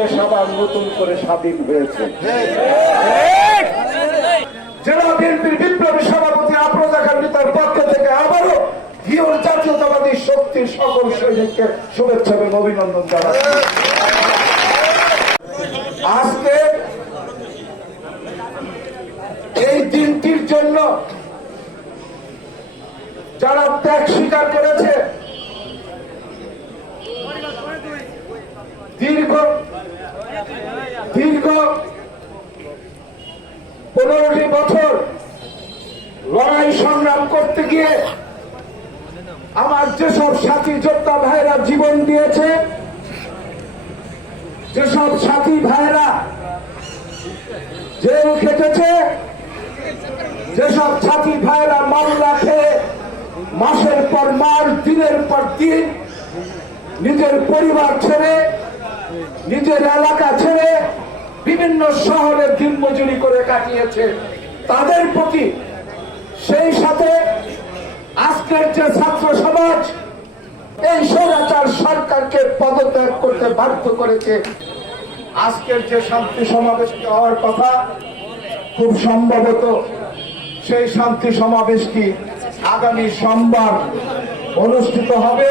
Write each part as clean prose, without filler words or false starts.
দেশ আবার নতুন করে স্বাধীন হয়েছে। জেলা বিএনপির বিপ্লবী সভাপতি আফরোজা খান নেতার পক্ষ থেকে আবারও ঘিওর জাতীয়তাবাদী শক্তির সকল সৈনিককে শুভেচ্ছা এবং অভিনন্দন জানাচ্ছি। আজকে এই দিনটির জন্য যারা ত্যাগ স্বীকার করেছে, দীর্ঘ 15টি বছর লড়াই সংগ্রাম করতে গিয়ে আমার যেসব সাথী যোদ্ধা ভাইরা জীবন দিয়েছে, যেসব সাথী ভাইরা জেল খেটেছে, যেসব সাথী ভাইরা মামলা খেয়ে মাসের পর মাস, দিনের পর দিন নিজের পরিবার ছেড়ে, নিজের এলাকা ছেড়ে বিভিন্ন শহরে দিনমজুরি করে কাটিয়েছে, তাদের প্রতি, সেই সাথে আজকের যে ছাত্র সমাজ এই স্বৈরাচার সরকারকে পদত্যাগ করতে বাধ্য করেছে, আজকের যে শান্তি সমাবেশটি হওয়ার কথা, খুব সম্ভবত সেই শান্তি সমাবেশটি আগামী সোমবার অনুষ্ঠিত হবে।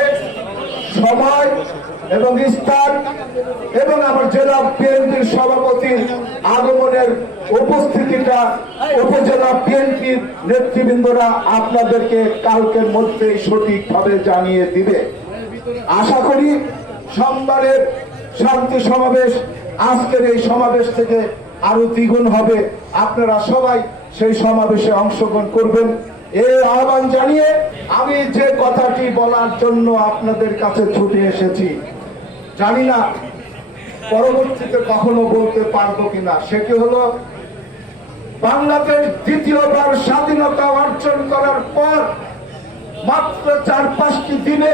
সময় এবং স্থান এবং আমার জেলা বিএনপির সভাপতির আগমনের উপস্থিতিটা উপজেলা বিএনপির নেতৃবৃন্দরা আপনাদেরকে কালকের মধ্যেই সঠিকভাবে জানিয়ে দিবে। আশা করি সোমবারের শান্তি সমাবেশ আজকের এই সমাবেশ থেকে আরো দ্বিগুণ হবে। আপনারা সবাই সেই সমাবেশে অংশগ্রহণ করবেন এই আহ্বান জানিয়ে আমি যে কথাটি বলার জন্য আপনাদের কাছে ছুটে এসেছি, জানি না পরবর্তীতে কখনো বলতে পারবো কিনা, সেটি হলো বাংলাদেশ দ্বিতীয়বার স্বাধীনতা অর্জন করার পর মাত্র 4-5টি দিনে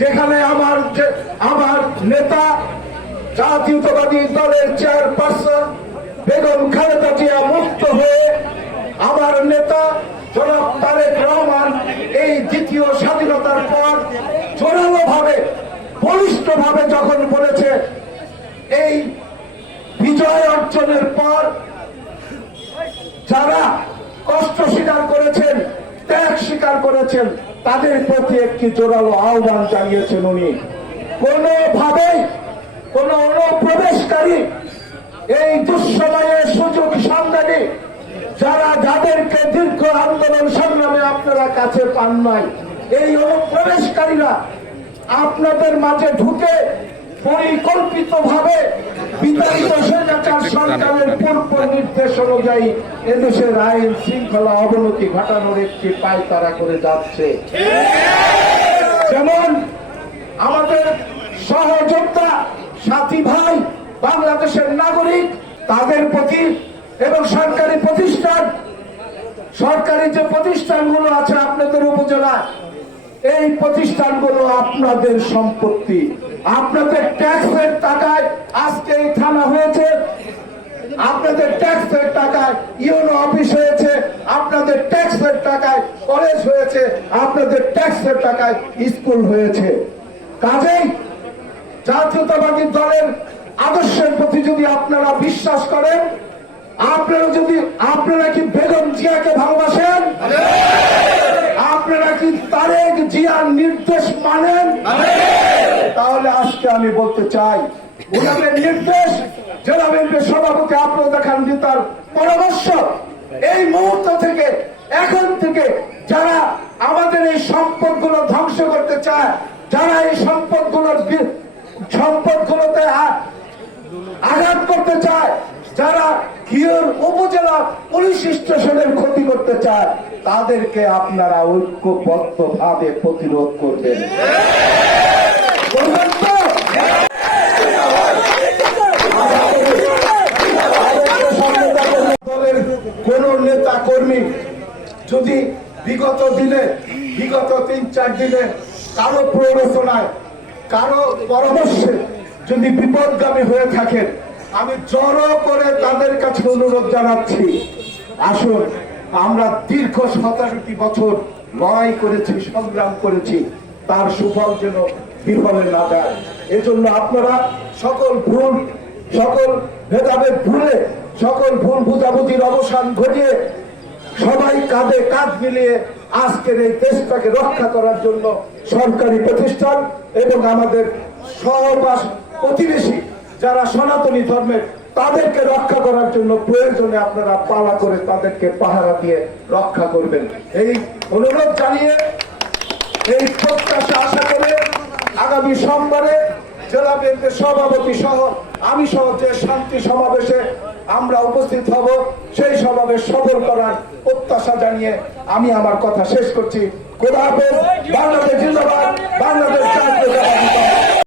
যেখানে আমার নেতা জাতীয়তাবাদী দলের চেয়ারপারসন বেগম খালেদা জিয়া মুক্ত হয়ে আমার নেতা জনাব তারেক রহমান এই দ্বিতীয় স্বাধীনতার পর জোরালোভাবে বলিষ্ঠভাবে যখন বলেছে, এই বিজয় অর্জনের পর যারা কষ্ট স্বীকার করেছেন, ত্যাগ স্বীকার করেছেন, তাদের প্রতি একটি জোরালো আহ্বান জানিয়েছেন উনি। কোনোভাবেই কোন অনুপ্রবেশকারী এই দুঃসময়ের সুযোগ সন্ধানী যাদেরকে দীর্ঘ আন্দোলন সংগ্রামে আপনারা কাছে পান নাই, এই অনুপ্রবেশকারীরা আপনাদের মাঝে ঢুকে পরিকল্পিতভাবে বিতাড়িত স্বৈরাচার সরকারের পূর্ব নির্দেশ অনুযায়ী এদেশের আইন শৃঙ্খলা অবনতি ঘটানোর একটি পায়তারা করে যাচ্ছে। যেমন আমাদের সহযোদ্ধা সাথী ভাই বাংলাদেশের নাগরিক, তাদের প্রতি এবং সরকারি যে প্রতিষ্ঠানগুলো আছে আপনাদের উপজেলায়, এই প্রতিষ্ঠানগুলো আপনাদের সম্পত্তি, আপনাদের ট্যাক্সের টাকায় আজকে এই থানা হয়েছে, আপনাদের ট্যাক্সের টাকায় ইউনো অফিস হয়েছে, আপনাদের ট্যাক্সের টাকায় কলেজ হয়েছে, আপনাদের ট্যাক্সের টাকায় স্কুল হয়েছে। কাজেই জাতীয়তাবাদী দলের আদর্শের প্রতি যদি আপনারা বিশ্বাস করেন, আপনারা কি বেগম জিয়াকে ভালোবাসেন? আপনারা কি তারেক জিয়ার নির্দেশ মানেন? তাহলে আজকে আমি বলতে চাই, ওনাদের নির্দেশ, জেলা বিএনপির সভাপতি আফরোজা খান নেতার পরামর্শ, এই মুহূর্ত থেকে, এখন থেকে যারা আমাদের এই সম্পদগুলো ধ্বংস করতে চায়, যারা এই সম্পদগুলোতে আঘাত করতে চায়, যারা ঘিওর উপজেলা পুলিশ স্টেশনের ক্ষতি করতে চায়, তাদেরকে আপনারা ঐক্যবদ্ধভাবে প্রতিরোধ করবেন। দলের কোন নেতা কর্মী যদি বিগত 3-4 দিনে কারো প্ররোচনায়, কারো পরামর্শে যদি বিপদগামী হয়ে থাকেন, আমি জড়ো করে তাদের কাছে অনুরোধ জানাচ্ছি, আসুন আমরা দীর্ঘ 17টি বছর লড়াই করেছি, সংগ্রাম করেছি, তার সুফল যেন বিফলে না যায়। এজন্য আপনারা সকল ভেদাভেদ ভুলে সকল ভুল বুঝাবুঝির অবসান ঘটিয়ে সবাই কাঁধে কাঁধ মিলিয়ে আজকের এই দেশটাকে রক্ষা করার জন্য সরকারি প্রতিষ্ঠান এবং আমাদের সহবাস প্রতিবেশী যারা সনাতনী ধর্মের তাদেরকে রক্ষা করার জন্য প্রয়োজনে আপনারা পালা করে তাদেরকে পাহারা দিয়ে রক্ষা করবেন, এই অনুরোধ জানিয়ে এই প্রত্যাশা আশা করে আগামী সোমবারে জেলা বিএনপির সভাপতি সহ আমি সহ যে শান্তি সমাবেশে আমরা উপস্থিত হব সেই সমাবেশ সফল করার প্রত্যাশা জানিয়ে আমি আমার কথা শেষ করছি। খোদা হাফেজ। বাংলাদেশ